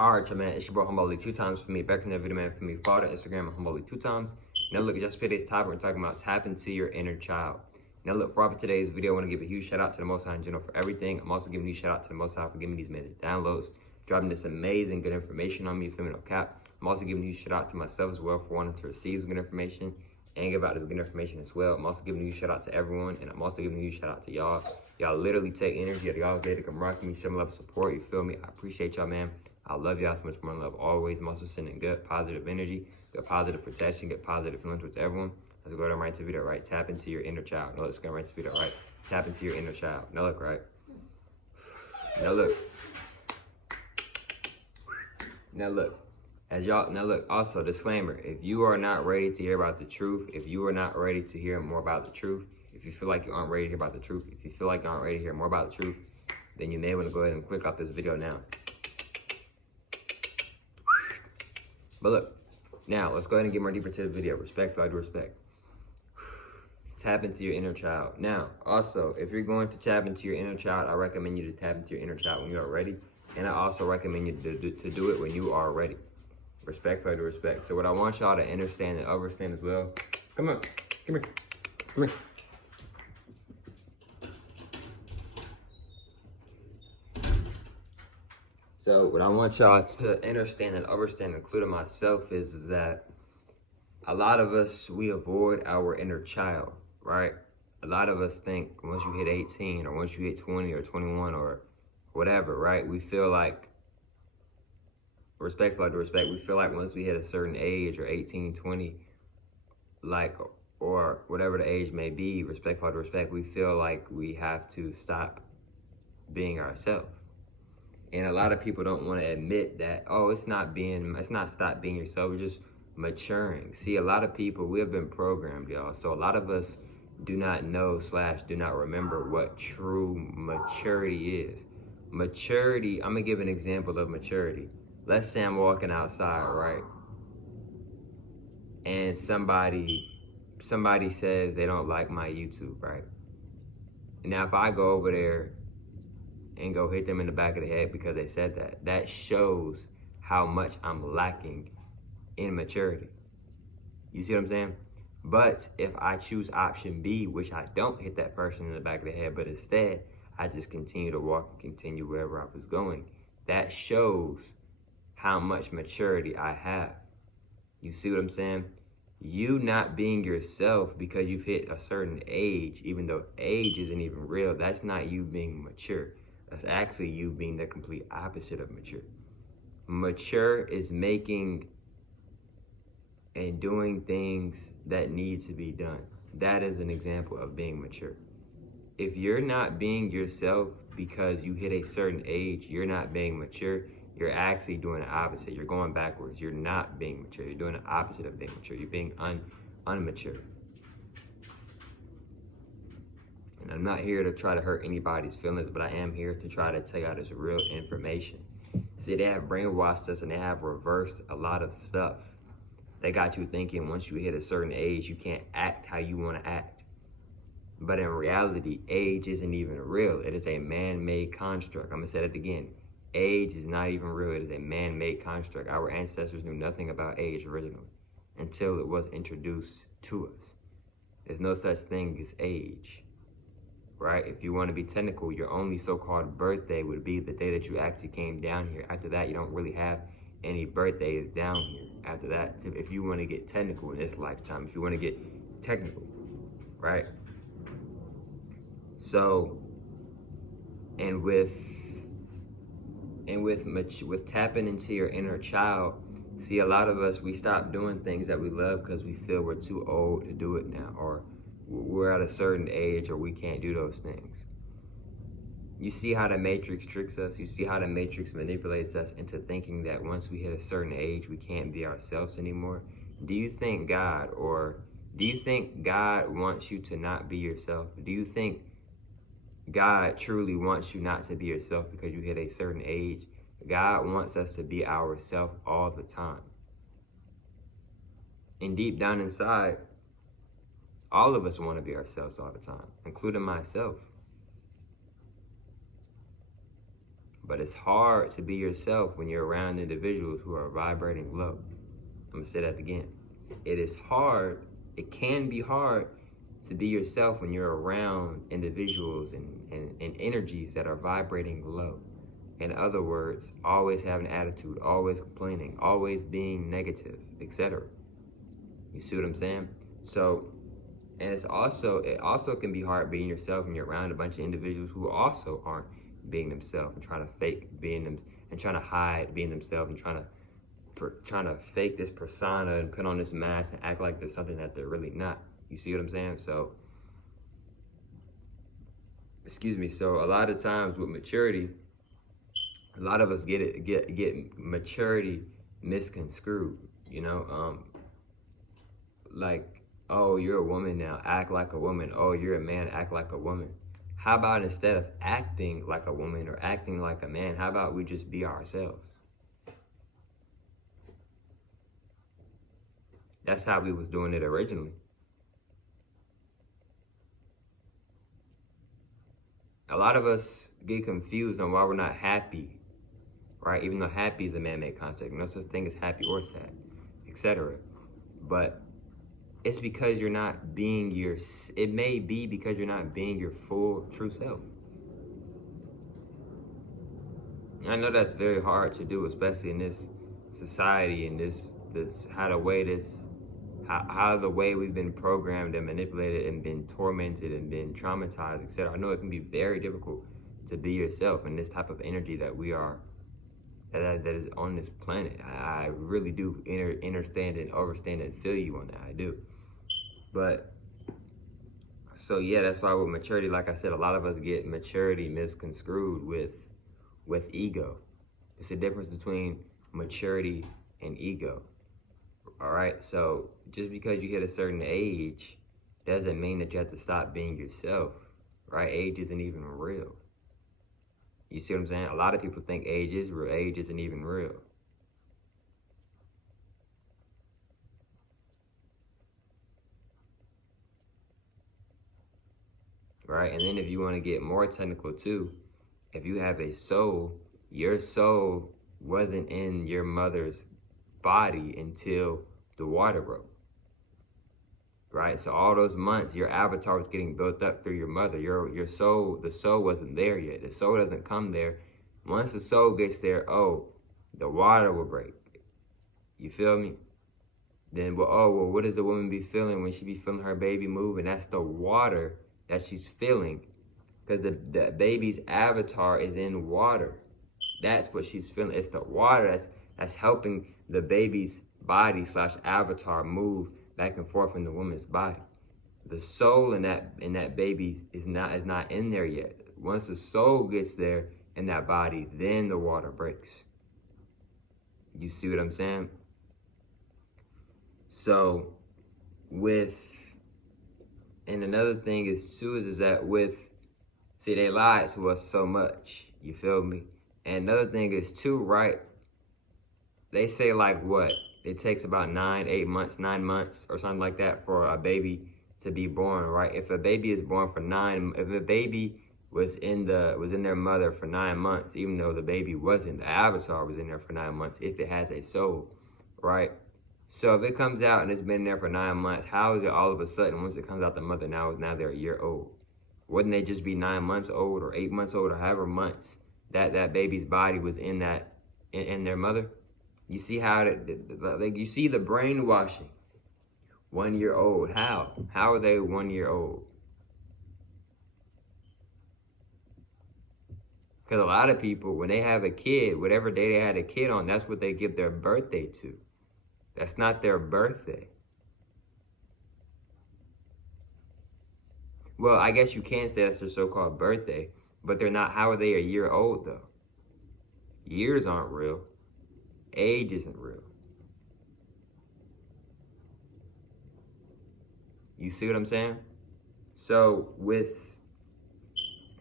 Alright, y'all, man, it's your boy Humboldt 2 times for me. Back in that video, man, for me. Follow the Instagram at Humboldt 2 times. Now, look, just for today's topic, we're talking about tap into your inner child. Now, look, for today's video, I want to give a huge shout out to the Most High in general for everything. I'm also giving you a shout out to the Most High for giving me these amazing downloads, dropping this amazing good information on me, you feel me, no cap. I'm also giving you a shout out to myself as well for wanting to receive some good information and give out this good information as well. I'm also giving you a shout out to everyone, and I'm also giving you a shout out to y'all. Y'all literally take energy out of y'all's day to come rock me, show me love, support, you feel me? I appreciate y'all, man. I love y'all so much more love always. I'm also sending good positive energy, good positive protection, good positive feelings with everyone. Let's go down right to the video, right? Tap into your inner child. No, let's go right to the video, right? Tap into your inner child. Now look, right? Now look. Now look. Now look, also disclaimer, if you are not ready to hear about the truth, if you are not ready to hear more about the truth, if you feel like you aren't ready to hear about the truth, if you feel like you aren't ready to hear more about the truth, then you may want to go ahead and click off this video now. But look, now let's go ahead and get more deeper to the video. Respect, value, respect. Tap into your inner child. Now, also, if you're going to tap into your inner child, I recommend you to tap into your inner child when you are ready. And I also recommend you to do it when you are ready. Respect, value, respect. So what I want y'all to understand and understand as well. Come on, come here, come here. So what I want y'all to understand and understand, including myself, is that a lot of us, we avoid our inner child, right? A lot of us think once you hit 18 or once you hit 20 or 21 or whatever, right? We feel like, respect, we feel like once we hit a certain age or 18, 20, like, or whatever the age may be, respect, we feel like we have to stop being ourselves. And a lot of people don't want to admit that, oh, it's not stop being yourself, we're just maturing. See, a lot of people, we have been programmed, y'all. So a lot of us do not know / do not remember what true maturity is. Maturity, I'm gonna give an example of maturity. Let's say I'm walking outside, right? And somebody says they don't like my YouTube, right? Now, if I go over there and go hit them in the back of the head because they said that, that shows how much I'm lacking in maturity. You see what I'm saying? But if I choose option B, which I don't hit that person in the back of the head, but instead I just continue to walk and continue wherever I was going, that shows how much maturity I have. You see what I'm saying? You not being yourself because you've hit a certain age, even though age isn't even real, that's not you being mature. That's actually you being the complete opposite of mature. Mature is making and doing things that need to be done. That is an example of being mature. If you're not being yourself because you hit a certain age, you're not being mature. You're actually doing the opposite. You're going backwards. You're not being mature. You're doing the opposite of being mature. You're being unmature. And I'm not here to try to hurt anybody's feelings, but I am here to try to tell y'all this real information. See, they have brainwashed us and they have reversed a lot of stuff. They got you thinking once you hit a certain age, you can't act how you want to act. But in reality, age isn't even real. It is a man-made construct. I'm going to say it again. Age is not even real. It is a man-made construct. Our ancestors knew nothing about age originally until it was introduced to us. There's no such thing as age, right? If you want to be technical, your only so-called birthday would be the day that you actually came down here. After that, you don't really have any birthdays down here. After that, if you want to get technical in this lifetime, if you want to get technical, right? So, and with tapping into your inner child, see, a lot of us, we stop doing things that we love because we feel we're too old to do it now, or we're at a certain age, or we can't do those things. You see how the Matrix tricks us? You see how the Matrix manipulates us into thinking that once we hit a certain age, we can't be ourselves anymore? Do you think God wants you to not be yourself? Do you think God truly wants you not to be yourself because you hit a certain age? God wants us to be ourselves all the time. And deep down inside, all of us want to be ourselves all the time, including myself. But it's hard to be yourself when you're around individuals who are vibrating low. I'm gonna say that again. It is hard, it can be hard to be yourself when you're around individuals and energies that are vibrating low. In other words, always having an attitude, always complaining, always being negative, etc. You see what I'm saying? So, and it also can be hard being yourself when you're around a bunch of individuals who also aren't being themselves and trying to fake being them and trying to hide being themselves and trying to fake this persona and put on this mask and act like there's something that they're really not. You see what I'm saying? So, excuse me. So a lot of times with maturity, a lot of us get maturity misconstrued. You know, like, oh, you're a woman now, act like a woman. Oh, you're a man, act like a woman. How about instead of acting like a woman or acting like a man, how about we just be ourselves? That's how we was doing it originally. A lot of us get confused on why we're not happy, right? Even though happy is a man-made concept. No such thing as happy or sad, etc. But it's because you're not being it may be because you're not being your full, true self. And I know that's very hard to do, especially in this society and how the way we've been programmed and manipulated and been tormented and been traumatized, etc. I know it can be very difficult to be yourself in this type of energy that we are, that is on this planet. I really do understand and overstand and feel you on that. I do. But, so yeah, that's why with maturity, like I said, a lot of us get maturity misconstrued with ego. It's the difference between maturity and ego. All right, so just because you hit a certain age doesn't mean that you have to stop being yourself, right? Age isn't even real. You see what I'm saying? A lot of people think age is real. Age isn't even real. Right? And then if you want to get more technical too, if you have a soul, your soul wasn't in your mother's body until the water broke. Right? So all those months, your avatar was getting built up through your mother. Your soul, the soul wasn't there yet. The soul doesn't come there. Once the soul gets there, oh, the water will break. You feel me? Then, what does the woman be feeling when she be feeling her baby move? And that's the water that she's feeling, because the baby's avatar is in water. That's what she's feeling. It's the water that's helping the baby's body / avatar move back and forth in the woman's body. The soul in that baby is not in there yet. Once the soul gets there in that body, then the water breaks. You see what I'm saying? So and another thing is that they lied to us so much. You feel me? And another thing is too, right? They say like what? It takes about 9 months or something like that for a baby to be born, right? If a baby is born if a baby was in their mother for 9 months, even though the baby wasn't, the avatar was in there for 9 months, if it has a soul, right? So if it comes out and it's been there for 9 months, how is it all of a sudden, once it comes out the mother, now they're a year old? Wouldn't they just be 9 months old or 8 months old or however months that baby's body was in their mother? You see how you see the brainwashing. 1 year old. How are they 1 year old? Because a lot of people, when they have a kid, whatever day they had a kid on, that's what they give their birthday to. That's not their birthday. Well, I guess you can say that's their so-called birthday, but they're not. How are they a year old, though? Years aren't real. Age isn't real. You see what I'm saying? So with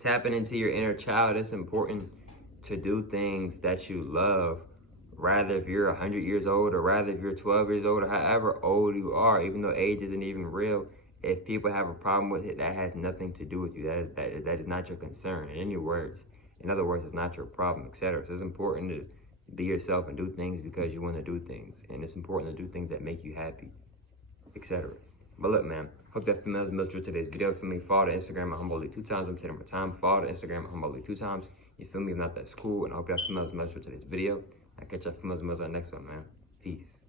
tapping into your inner child, it's important to do things that you love, rather if you're 100 years old or rather if you're 12 years old or however old you are, even though age isn't even real. If people have a problem with it, that has nothing to do with you. That is not your concern. In your words, In other words, it's not your problem, etc. So it's important to be yourself and do things because you want to do things. And it's important to do things that make you happy, etc. But look, man, hope that females most to today's video. For me, follow the Instagram at Humboldt 2 times. I'm taking my time. Follow the Instagram at Humboldt 2 times. You feel me? If not, that's cool. And I hope that females most to today's video. I catch y'all females on the next one, man. Peace.